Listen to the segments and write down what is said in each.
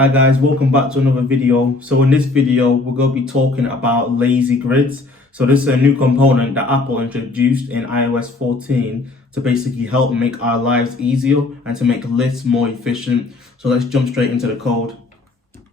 Hi guys, welcome back to another video. So in this video, we're going to be talking about LazyGrids. So this is a new component that Apple introduced in iOS 14 to basically help make our lives easier and to make lists more efficient. So let's jump straight into the code.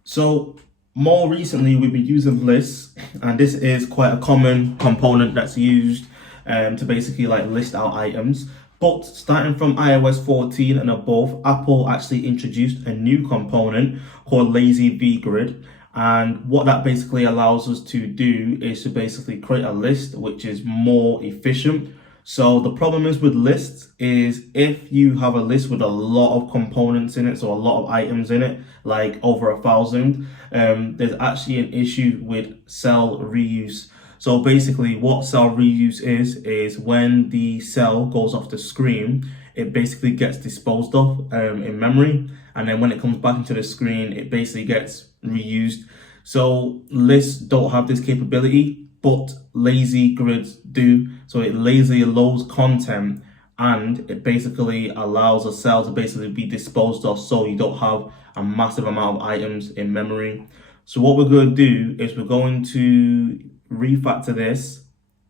So more recently, we've been using lists, and this is quite a common component that's used to basically list out items. But starting from iOS 14 and above, Apple actually introduced a new component called lazyvgrid. And what that basically allows us to do is to basically create a list which is more efficient. So the problem is with lists is if you have a list with a lot of components in it, so a lot of items in it, like over 1,000, there's actually an issue with cell reuse. So basically what cell reuse is when the cell goes off the screen, it basically gets disposed of in memory. And then when it comes back into the screen, it basically gets reused. So lists don't have this capability, but LazyGrids do. So it lazy loads content and it basically allows a cell to basically be disposed of, so you don't have a massive amount of items in memory. So what we're going to do is we're going to refactor this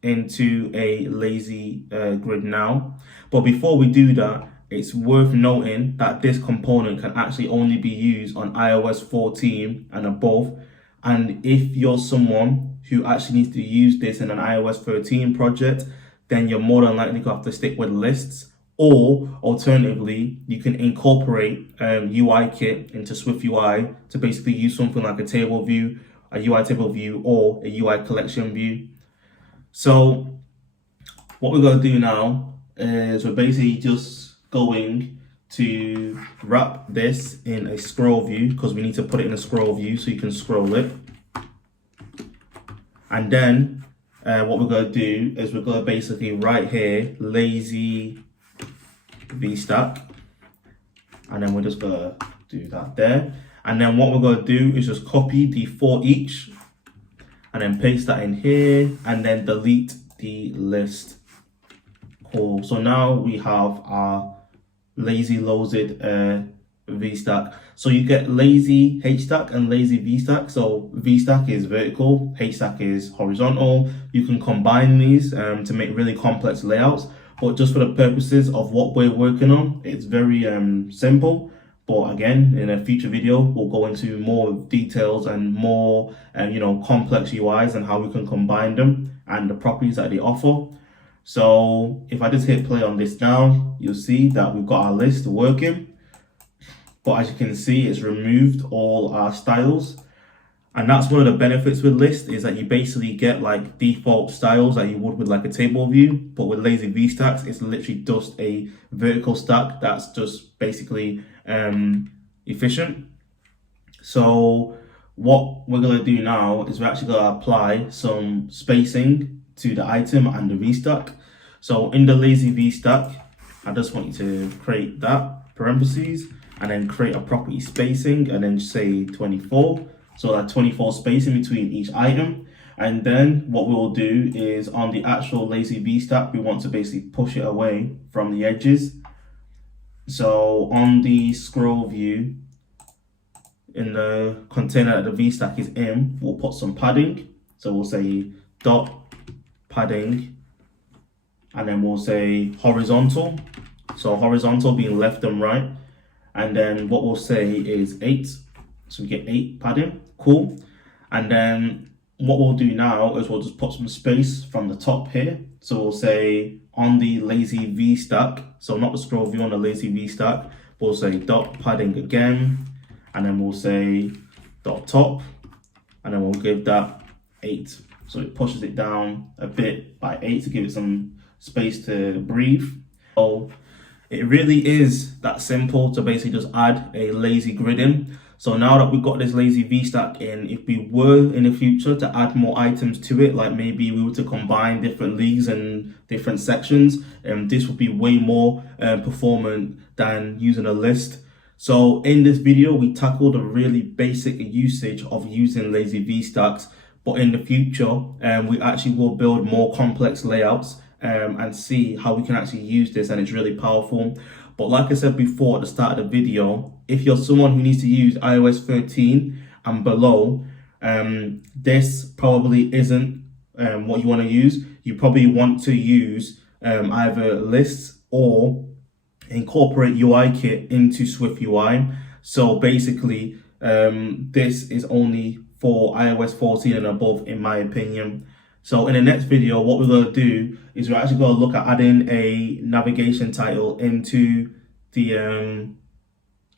into a LazyGrid now. But before we do that, it's worth noting that this component can actually only be used on iOS 14 and above. And if you're someone who actually needs to use this in an iOS 13 project, then you're more than likely to have to stick with lists. Or alternatively, you can incorporate UIKit into SwiftUI to basically use something like a table view, a UI table view, or a UI collection view. So what we're going to do now is we're basically just going to wrap this in a scroll view, because we need to put it in a scroll view so you can scroll it. And then what we're going to do is we're going to basically write here lazyvstack, and then we're just going to do that there. And then what we're going to do is just copy the for each and then paste that in here and then delete the list. Cool. So now we have our lazy loaded vstack. So you get lazy hstack and lazy vstack. So vstack is vertical, hstack is horizontal. You can combine these to make really complex layouts, but just for the purposes of what we're working on, it's very simple. But again, in a future video, we'll go into more details and more, complex UIs and how we can combine them and the properties that they offer. So if I just hit play on this now, you'll see that we've got our list working. But as you can see, it's removed all our styles. And that's one of the benefits with lists, is that you basically get like default styles that you would with like a table view. But with lazy vstacks, it's literally just a vertical stack that's just basically efficient. So what we're going to do now is we're actually going to apply some spacing to the item and the vstack. So in the lazy vstack, I just want you to create that parentheses and then create a property spacing and then say 24. So that 24 spacing between each item. And then what we'll do is on the actual lazy vstack, we want to basically push it away from the edges. So on the scroll view, in the container that the vstack is in, we'll put some padding. So we'll say dot padding, and then we'll say horizontal. So horizontal being left and right. And then what we'll say is 8. So we get 8 padding. Cool. And then what we'll do now is we'll just put some space from the top here. So we'll say on the lazy vstack, so not the scroll view, on the lazy vstack, we'll say dot padding again, and then we'll say dot top, and then we'll give that 8. So it pushes it down a bit by 8 to give it some space to breathe. So it really is that simple to basically just add a lazy grid in. So now that we've got this lazy vstack in, if we were in the future to add more items to it, like maybe we were to combine different leagues and different sections, this would be way more performant than using a list. So in this video, we tackled a really basic usage of using lazy vstacks, but in the future, we actually will build more complex layouts and see how we can actually use this, and it's really powerful. But like I said before at the start of the video, if you're someone who needs to use iOS 13 and below, this probably isn't what you want to use. You probably want to use either lists or incorporate UIKit into SwiftUI. So basically, this is only for iOS 14 and above, in my opinion. So in the next video, what we're going to do is we're actually going to look at adding a navigation title into the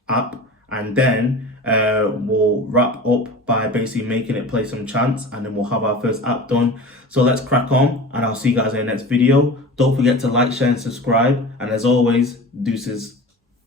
app, and then we'll wrap up by basically making it play some chants, and then we'll have our first app done. So let's crack on, and I'll see you guys in the next video. Don't forget to like, share, and subscribe. And as always, deuces.